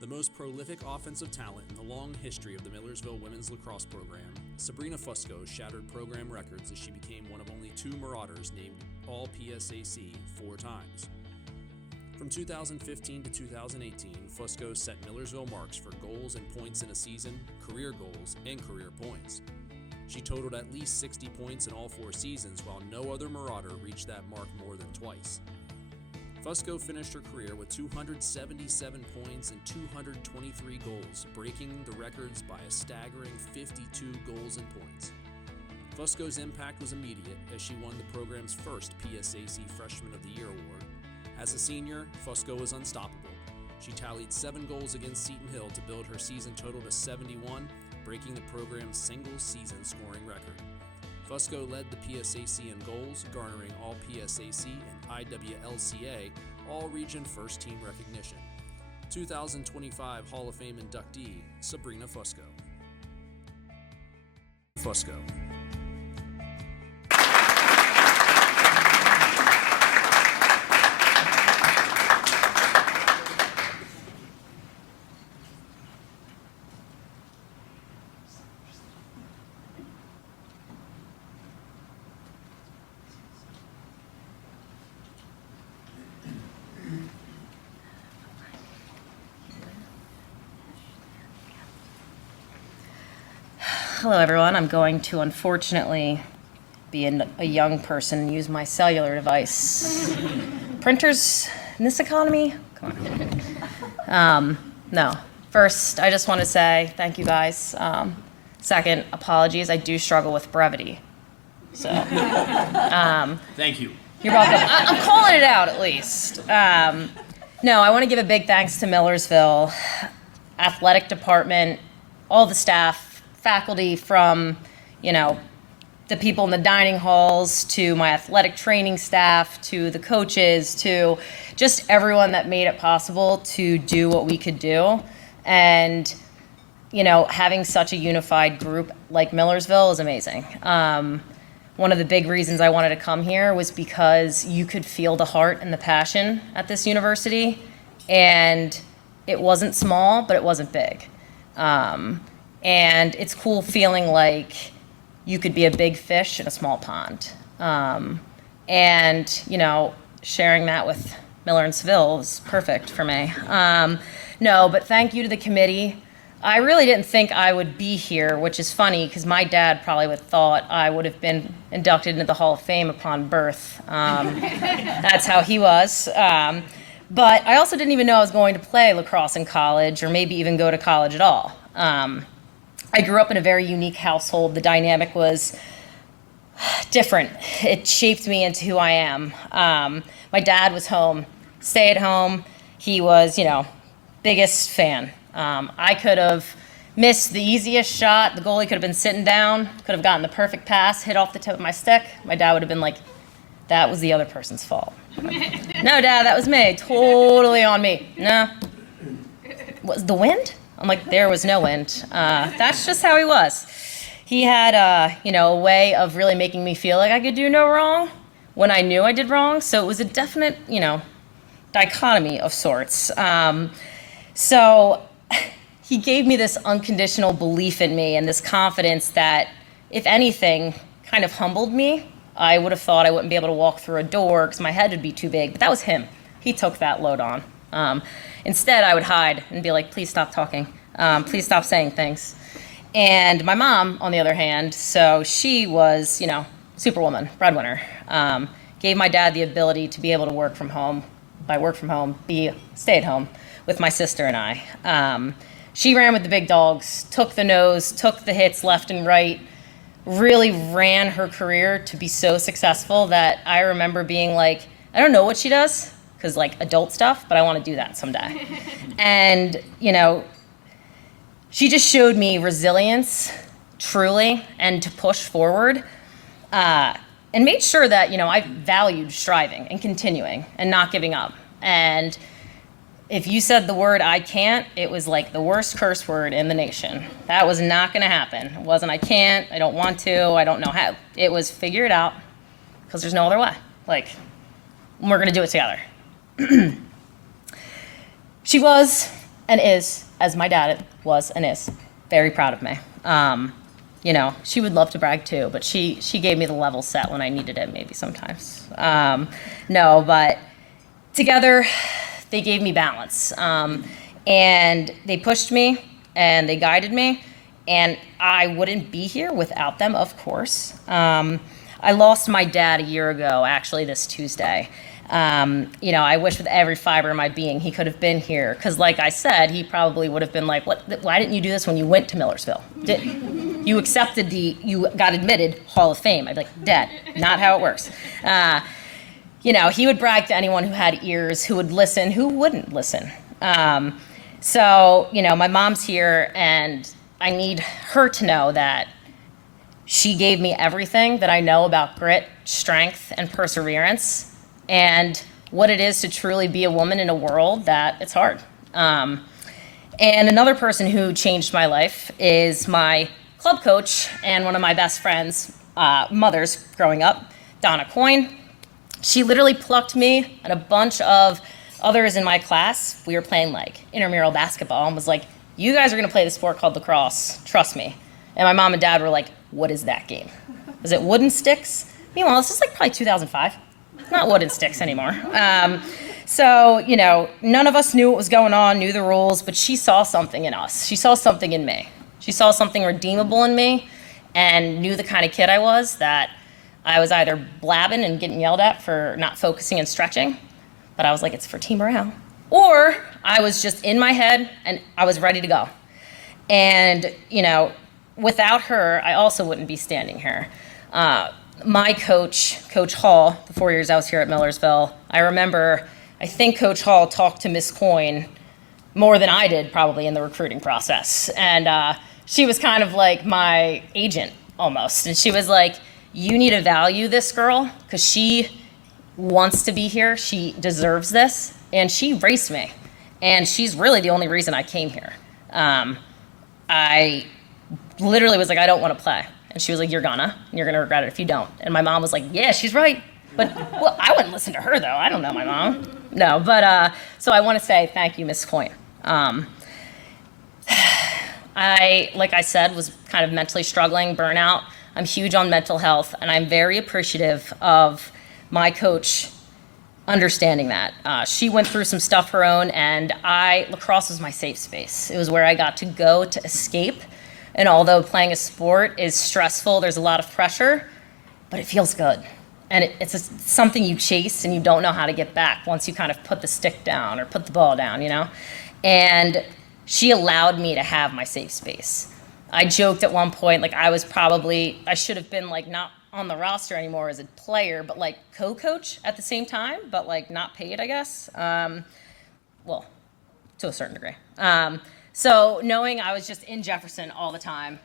The most prolific offensive talent in the long history of the Millersville women's lacrosse program, Sabrina Fusco shattered program records as she became one of only 2 Marauders named All-PSAC 4 times. From 2015 to 2018, Fusco set Millersville marks for goals and points in a season, career goals, and career points. She totaled at least 60 points in all 4 seasons, while no other Marauder reached that mark more than twice. Fusco finished her career with 277 points and 223 goals, breaking the records by a staggering 52 goals and points. Fusco's impact was immediate as she won the program's first PSAC Freshman of the Year award. As a senior, Fusco was unstoppable. She tallied 7 goals against Seton Hill to build her season total to 71, breaking the program's single-season scoring record. Fusco led the PSAC in goals, garnering all PSAC and IWLCA all-region first-team recognition. 2025 Hall of Fame inductee, Sabrina Fusco. Hello everyone, I'm going to unfortunately be a young person and use my cellular device. Printers in this economy? Come on. No. First, I just want to say thank you guys. Second, apologies, I do struggle with brevity. So, Thank you. You're welcome. I'm calling it out at least. No, I want to give a big thanks to Millersville, athletic department, all the staff, faculty from, the people in the dining halls, to my athletic training staff, to the coaches, to just everyone that made it possible to do what we could do. And, having such a unified group like Millersville is amazing. One of the big reasons I wanted to come here was because you could feel the heart and the passion at this university. And it wasn't small, but it wasn't big. And it's cool feeling like you could be a big fish in a small pond. And, sharing that with Millersville is perfect for me. No, but thank you to the committee. I really didn't think I would be here, which is funny because my dad probably would have thought I would have been inducted into the Hall of Fame upon birth. That's how he was. But I also didn't even know I was going to play lacrosse in college or maybe even go to college at all. I grew up in a very unique household. The dynamic was different. It shaped me into who I am. My dad was home, stay at home. He was, biggest fan. I could have missed the easiest shot. The goalie could have been sitting down, could have gotten the perfect pass, hit off the tip of my stick. My dad would have been like, that was the other person's fault. No, Dad, that was me. Totally on me. No. Was the wind? I'm like, there was no wind. That's just how he was. He had, a way of really making me feel like I could do no wrong when I knew I did wrong. So it was a definite, dichotomy of sorts. So he gave me this unconditional belief in me and this confidence that, if anything, kind of humbled me. I would have thought I wouldn't be able to walk through a door because my head would be too big, but that was him. He took that load on. Instead, I would hide and be like, please stop talking. Please stop saying things. And my mom, on the other hand, so she was, superwoman, breadwinner, gave my dad the ability to be able to work from home. By work from home, stay at home with my sister and I. She ran with the big dogs, took the nose, took the hits left and right, really ran her career to be so successful that I remember being like, I don't know what she does, because adult stuff, but I want to do that someday. And, she just showed me resilience, truly, and to push forward, and made sure that, I valued striving and continuing and not giving up. And if you said the word I can't, it was like the worst curse word in the nation. That was not going to happen. It wasn't I can't, I don't want to, I don't know how. It was figure it out, because there's no other way. We're going to do it together. She was and is, as my dad was and is, very proud of me. You know, she would love to brag too, but she gave me the level set when I needed it, maybe sometimes. No, but together they gave me balance. And they pushed me and they guided me, and I wouldn't be here without them, of course. I lost my dad a year ago, actually this Tuesday. You know, I wish with every fiber of my being he could have been here, because like I said, he probably would have been like, why didn't you do this when you went to Millersville? You accepted you got admitted Hall of Fame. I'd be like, Dad, not how it works. You know, he would brag to anyone who had ears, who would listen, who wouldn't listen. So, you know, my mom's here, and I need her to know that she gave me everything that I know about grit, strength, and perseverance, and what it is to truly be a woman in a world that it's hard. And another person who changed my life is my club coach and one of my best friends' mothers growing up, Donna Coyne. She literally plucked me and a bunch of others in my class. We were playing like intramural basketball and was like, you guys are gonna play the sport called lacrosse, trust me. And my mom and dad were like, what is that game? Is it wooden sticks? Meanwhile, this is like probably 2005. Not wooden sticks anymore. So, you know, none of us knew what was going on, knew the rules, but she saw something in us. She saw something in me. She saw something redeemable in me and knew the kind of kid I was, that I was either blabbing and getting yelled at for not focusing and stretching, but I was like, it's for team morale. Or I was just in my head and I was ready to go. And, you know, without her, I also wouldn't be standing here. My coach, Coach Hall, the 4 years I was here at Millersville, I remember, I think Coach Hall talked to Miss Coyne more than I did probably in the recruiting process. And she was kind of like my agent almost. And she was like, you need to value this girl because she wants to be here. She deserves this. And she raised me. And she's really the only reason I came here. I literally was like, I don't want to play. And she was like, you're gonna regret it if you don't. And my mom was like, yeah, she's right. But, well, I wouldn't listen to her, though. I don't know my mom. No, but, so I want to say thank you, Miss Coyne. I, like I said, was kind of mentally struggling, burnout. I'm huge on mental health, and I'm very appreciative of my coach understanding that. She went through some stuff her own, and lacrosse was my safe space. It was where I got to go to escape. And although playing a sport is stressful, there's a lot of pressure, but it feels good. And it's something you chase and you don't know how to get back once you kind of put the stick down or put the ball down, you know? And she allowed me to have my safe space. I joked at one point, like I should have been like not on the roster anymore as a player, but like co-coach at the same time, but like not paid, I guess. Well, to a certain degree. So knowing I was just in Jefferson all the time,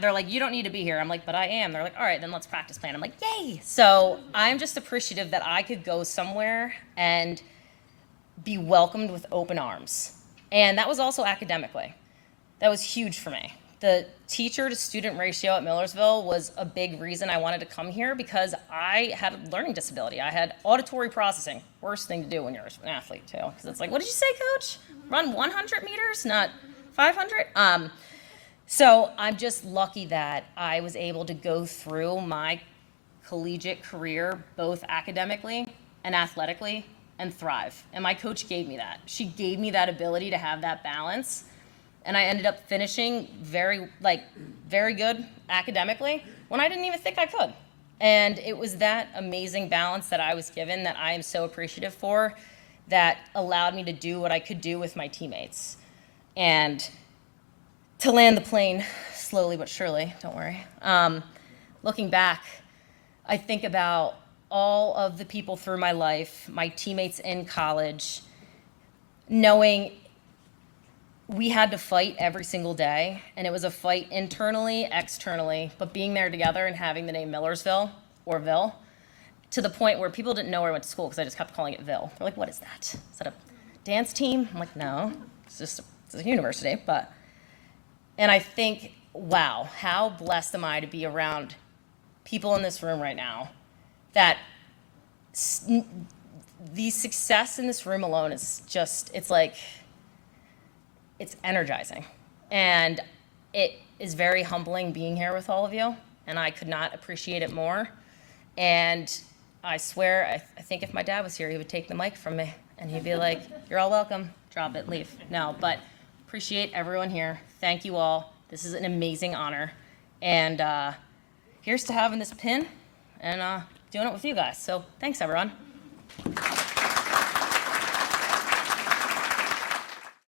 they're like, you don't need to be here. I'm like, but I am. They're like, all right, then let's practice plan. I'm like, yay. So I'm just appreciative that I could go somewhere and be welcomed with open arms. And that was also academically. That was huge for me. The teacher to student ratio at Millersville was a big reason I wanted to come here, because I had a learning disability. I had auditory processing. Worst thing to do when you're an athlete too. Because it's like, what did you say, coach? Run 100 meters, not 500? So I'm just lucky that I was able to go through my collegiate career, both academically and athletically, and thrive. And my coach gave me that. She gave me that ability to have that balance. And I ended up finishing very good academically when I didn't even think I could. And it was that amazing balance that I was given that I am so appreciative for, that allowed me to do what I could do with my teammates. And to land the plane slowly but surely, don't worry. Looking back, I think about all of the people through my life, my teammates in college, knowing we had to fight every single day, and it was a fight internally, externally, but being there together and having the name Millersville or Ville, to the point where people didn't know where I went to school because I just kept calling it Ville. They're like, what is that? Is that a dance team? I'm like, no, it's a university. And I think, wow, how blessed am I to be around people in this room right now that the success in this room alone is just, it's like, it's energizing. And it is very humbling being here with all of you, and I could not appreciate it more. And I swear, I think if my dad was here, he would take the mic from me, and he'd be like, you're all welcome, drop it, leave. No, but appreciate everyone here. Thank you all. This is an amazing honor. And here's to having this pin and doing it with you guys. So thanks, everyone.